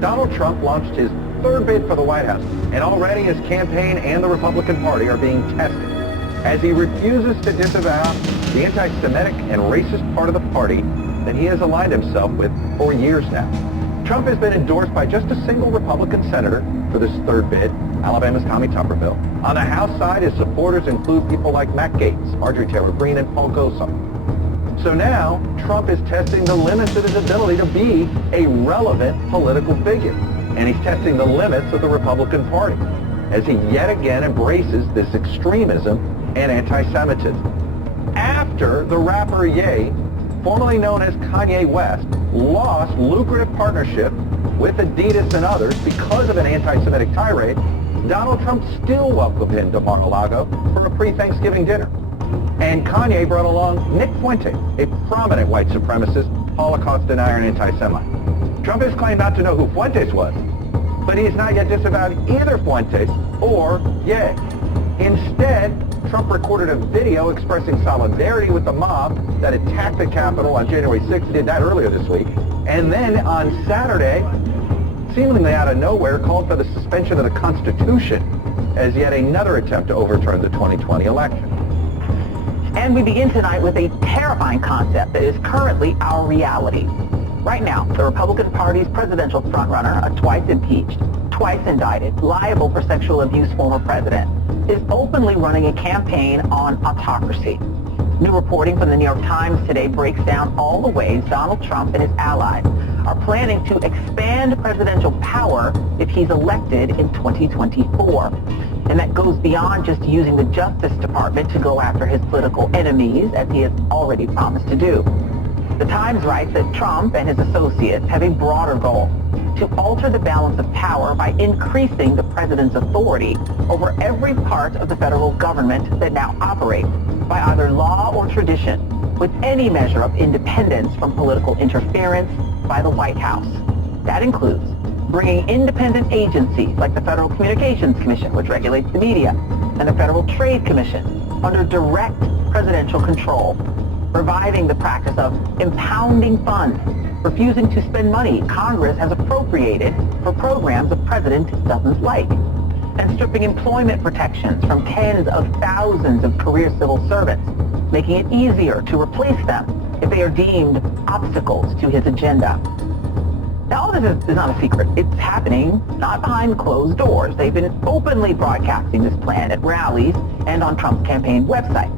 Donald Trump launched his third bid for the White House, and already his campaign and the Republican Party are being tested as he refuses to disavow the anti-Semitic and racist part of the party that he has aligned himself with for years now. Trump has been endorsed by just a single Republican senator for this third bid, Alabama's Tommy Tuberville. On the House side, his supporters include people like Matt Gaetz, Marjorie Taylor Greene, and Paul Gosar. So now, Trump is testing the limits of his ability to be a relevant political figure. And he's testing the limits of the Republican Party as he yet again embraces this extremism and anti-Semitism. After the rapper Ye, formerly known as Kanye West, lost lucrative partnership with Adidas and others because of an anti-Semitic tirade, Donald Trump still welcomed him to Mar-a-Lago for a pre-Thanksgiving dinner. And Kanye brought along Nick Fuentes, a prominent white supremacist, Holocaust denier, and anti-Semite. Trump has claimed not to know who Fuentes was, but he has not yet disavowed either Fuentes or Ye. Instead, Trump recorded a video expressing solidarity with the mob that attacked the Capitol on January 6th. He did that earlier this week. And then on Saturday, seemingly out of nowhere, called for the suspension of the Constitution as yet another attempt to overturn the 2020 election. And we begin tonight with a terrifying concept that is currently our reality. Right now, the Republican Party's presidential frontrunner, a twice impeached, twice indicted, liable for sexual abuse former president, is openly running a campaign on autocracy. New reporting from the New York Times today breaks down all the ways Donald Trump and his allies are planning to expand presidential power if he's elected in 2024. And that goes beyond just using the Justice Department to go after his political enemies, as he has already promised to do. The Times writes that Trump and his associates have a broader goal: to alter the balance of power by increasing the president's authority over every part of the federal government that now operates by either law or tradition, with any measure of independence from political interference by the White House. That includes bringing independent agencies like the Federal Communications Commission, which regulates the media, and the Federal Trade Commission under direct presidential control, reviving the practice of impounding funds, refusing to spend money Congress has appropriated for programs the president doesn't like, and stripping employment protections from tens of thousands of career civil servants, making it easier to replace them if they are deemed obstacles to his agenda. Now, all this is not a secret. It's happening not behind closed doors. They've been openly broadcasting this plan at rallies and on Trump's campaign website.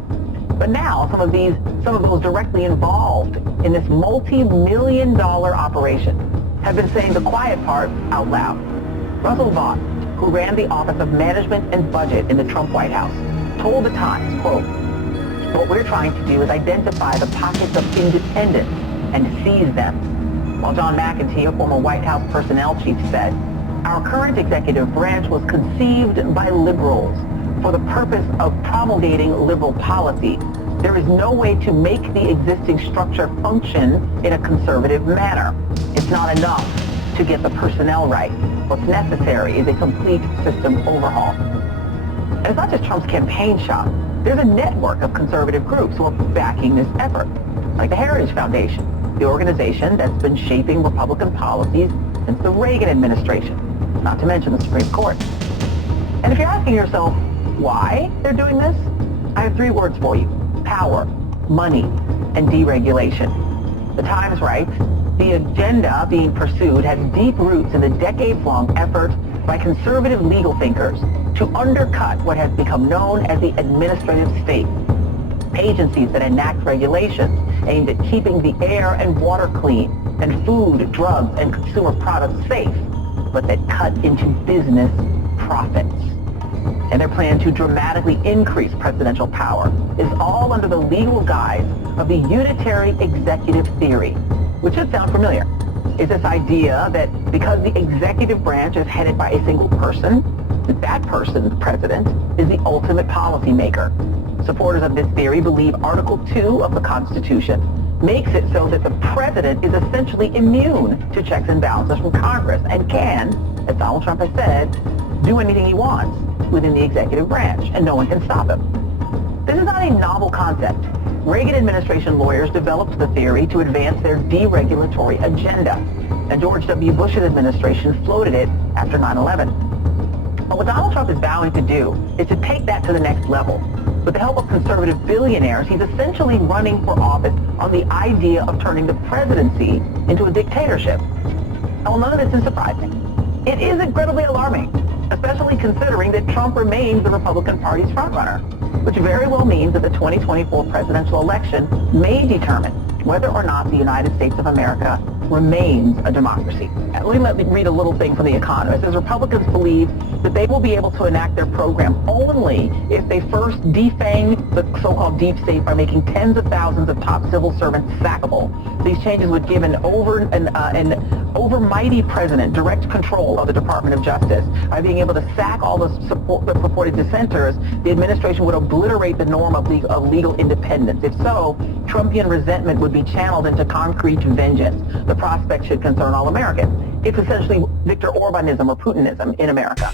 But now, some of those directly involved in this multi-million-dollar operation have been saying the quiet part out loud. Russell Vought, who ran the Office of Management and Budget in the Trump White House, told the Times, quote, "What we're trying to do is identify the pockets of independence and seize them." While John McEntee, a former White House personnel chief, said, "Our current executive branch was conceived by liberals for the purpose of promulgating liberal policy. There is no way to make the existing structure function in a conservative manner. It's not enough to get the personnel right. What's necessary is a complete system overhaul." And it's not just Trump's campaign shop. There's a network of conservative groups who are backing this effort, like the Heritage Foundation, the organization that's been shaping Republican policies since the Reagan administration, not to mention the Supreme Court. And if you're asking yourself why they're doing this, I have three words for you: power, money, and deregulation. The Times writes, the agenda being pursued has deep roots in the decades-long effort by conservative legal thinkers to undercut what has become known as the administrative state. Agencies that enact regulations aimed at keeping the air and water clean and food, drugs, and consumer products safe, but that cut into business profits. And their plan to dramatically increase presidential power is all under the legal guise of the unitary executive theory, which should sound familiar. Is this idea that because the executive branch is headed by a single person, that person, the president, is the ultimate policymaker. Supporters of this theory believe Article 2 of the Constitution makes it so that the president is essentially immune to checks and balances from Congress and can, as Donald Trump has said, do anything he wants within the executive branch, and no one can stop him. This is not a novel concept. Reagan administration lawyers developed the theory to advance their deregulatory agenda. and George W. Bush's administration floated it after 9/11. But what Donald Trump is vowing to do is to take that to the next level. With the help of conservative billionaires, he's essentially running for office on the idea of turning the presidency into a dictatorship. Now, none of this is surprising. It is incredibly alarming, especially considering that Trump remains the Republican Party's frontrunner, which very well means that the 2024 presidential election may determine whether or not the United States of America remains a democracy. Let me read a little thing from The Economist. It says Republicans believe that they will be able to enact their program only if they first defang the so-called deep state by making tens of thousands of top civil servants sackable. These changes would give an overmighty president direct control of the Department of Justice. By being able to sack all the purported dissenters, the administration would obliterate the norm of legal independence. If so, Trumpian resentment would be channeled into concrete vengeance. The prospect should concern all Americans. It's essentially Viktor Orbanism or Putinism in America.